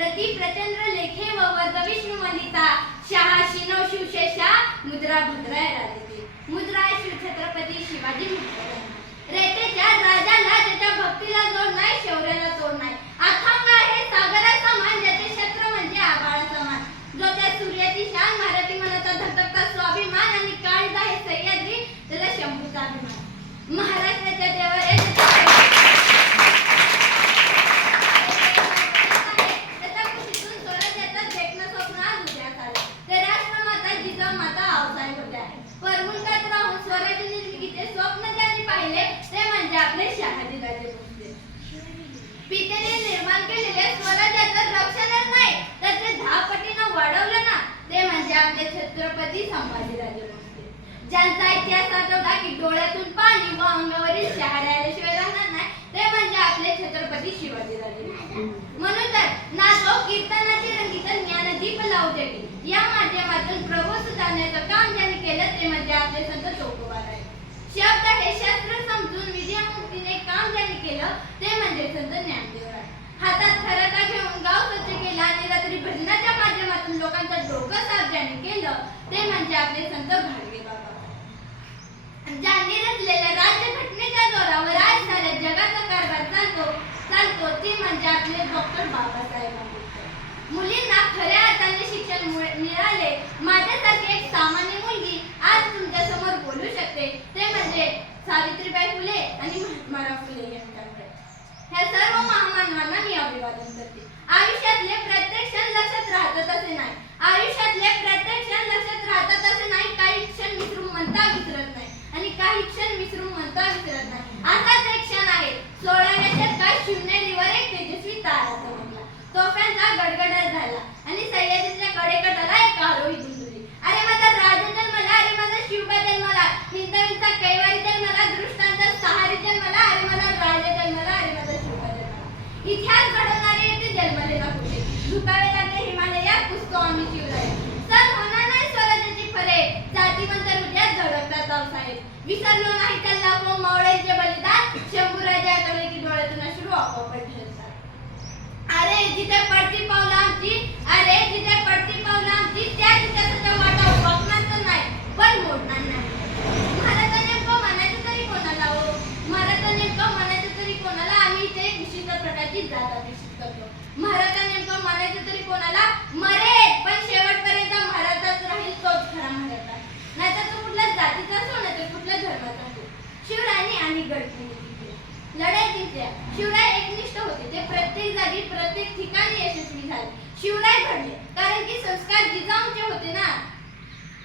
प्रति प्रचंद्र लेखे व वर्ग विष्णु वनिता शहा शिनो शिवशेषा मुद्रा भद्राय राजते. मुद्राय श्री छत्रपती शिवाजी महाराजांना रयतेच्या राजाला त्याच्या भक्तीला जोड नाही शौर्याला तोड नाही. अथांग आहे सागरा म्हणजे समान ज्याचे क्षेत्र म्हणजे आभाळ समान. जो त्या सूर्याची शान मराठी मनाचा धगधगता स्वाभिमान आणि काळीज आहे सह्याद्री त्याला शंभूचा अभिमान. महाराष्ट्राच्या देवा त्याच्या कुशीतून स्वराज्याचं देखणं स्वप्न आज उदयास आलं. ते राष्ट्रमाता जिजामाता आऊसाहेब होत्या. परमुलकात राहून स्वराज्य निर्मितीचे स्वप्न ज्यांनी पाहिले ते म्हणजे आपले शहाजीराजे भोसले. पित्याने निर्माण केलेले स्वराज्याचं रक्षणच नाही तर ते दहा पटीनं वाढवलं ना ते म्हणजे आपले छत्रपती संभाजीराजे भोसले त्यांचा इतिहास आठवला की डोळ्यातून पाणी व अंगावरील शहारे आल्याशिवाय राहणार नाही. ते म्हणजे आपले छत्रपती शिवाजी राजे. म्हणून तर नाचो कीर्तनाची रंगीत ज्ञानदीप लावते या माध्यमातून प्रभू सुधारण्याचं काम ज्याने केलं ते म्हणजे आपले संत चोकोबार आहे शब्द हे शास्त्र समजून विद्यामुक्तीने काम ज्याने केलं ते म्हणजे संत ज्ञानदेव आहे हातात खराटा घेऊन गाव स्वच्छ केला आणि रात्री भजनाच्या माध्यमातून लोकांचं डोकं साफ ज्याने केलं ते म्हणजे आपले संत म्हणजे आपले डॉक्टर बाबासाहेब आंबेडकर. मुलींना खऱ्या अर्थाने शिक्षण मिळाले. माझ्यासारखी एक सामान्य मुलगी आज तुमच्यासमोर बोलू शकते. ते म्हणजे सावित्रीबाई फुले आणि महात्माराव फुले यांच्याकडे. ह्या सर्व महामानवांना मी अभिवादन करते. आयुष्यातले प्रत्येक क्षण लक्षात राहतात असे नाही आयुष्यातले प्रत्येक क्षण लक्षात राहतात असे नाही काही क्षण विसरून म्हणता विसरत नाही आणि काही क्षण विसरून म्हणता विसरत नाही असाच एक क्षण आहे सोळाव्या शतकात शिवनेरीवर एक तेजस्वी तारा चमकला तोफ्यांचा गडगडाट झाला. आणि सह्याद्रीच्या कडेकटाला एक आरोही दुंदुली अरे माझा राजा जन्मला अरे माझा शिवबा जन्मला हिंदवींचा कैवारी जन्मला दृष्टांचा सहारी जन्मला अरे माझा राजा जन्मला अरे माझा शिवबा जन्मला. इतिहास घडवणारे येथे जन्मलेला कुठे झुकावे लागले हिमालयात पुसतो आम्ही शिवराय. सर होणार नाही स्वराज्याची फरे. जातीवंत हृदयात धडकतात रावसाहेब विसरलो नाही त्या लाखो मावळ्यांचे बलिदान. शंभूराजा आठवले की डोळ्यातून अश्रू आपोआप ढळतात जिथे पडती पावलं आमची अरे जिथे पडती पावलं आमची त्या विकासाच्या वाटा वाकणार तर नाही. पण मोडणार नाही. महाराजा नेमकं म्हणायचं तरी कोणाला हो? महाराजा नेमकं म्हणायचं तरी कोणाला? आम्ही इथे विशिष्ट प्रकारची जात अपेक्षित करतो. महाराजा नेमकं म्हणायचं तरी कोणाला? मरे! पण शेवटपर्यंत महाराजाच राहील तोच खरा महाराजा नाहीतर तो कुठल्या जातीचा असो नाहीतर कुठल्या धर्माचा असो. शिवरायांनी आणि गडकिल्ले. जिंकले शिवराय एकनिष्ठ होते. ते प्रत्येक जागी प्रत्येक ठिकाणी यशस्वी झाले. शिवराय घडले. कारण की संस्कार जिजाऊंचे होते ना.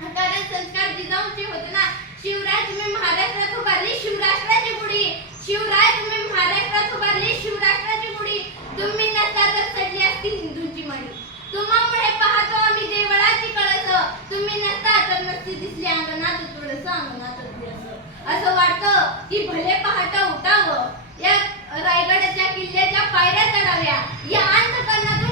कारण संस्कार जिजाऊंचे होते ना. शिवराय तुम्ही महाराष्ट्रात उभारली शिवराष्ट्राची गुढी. शिवराय तुम्ही महाराष्ट्रात उभारली शिवराष्ट्राची गुढी. तुम्ही नसता तर सडली असती हिंदूंची मणी तुम्हामुळे पाहतो आम्ही देवळाची कळस. तुम्ही नसता तर नसती दिसली अंगणात तुळस अंगणात तुळस असं वाटतं की भले पहाट उठावं. या रायगडाच्या किल्ल्याच्या पायऱ्या चढाव्या. या अंतकरणातून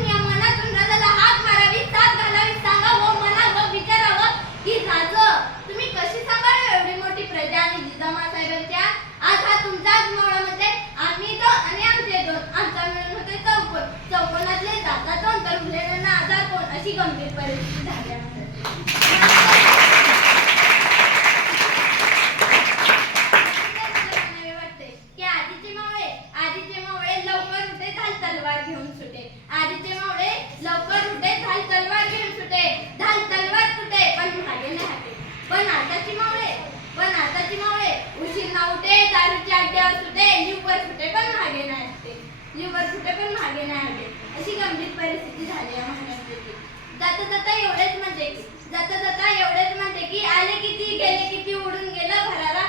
उशीर ना उठे दारूच्या अड्ड्यावर सुटे लिव्हर सुटे पण मागे नाही असते. लिव्हर सुटे पण मागे नाही हटे अशी गंभीर परिस्थिती झाली आहे महाराष्ट्राची. जाता जाता एवढेच म्हणते की जाता जाता एवढेच म्हणते की आले किती गेले किती उडून गेलं भराला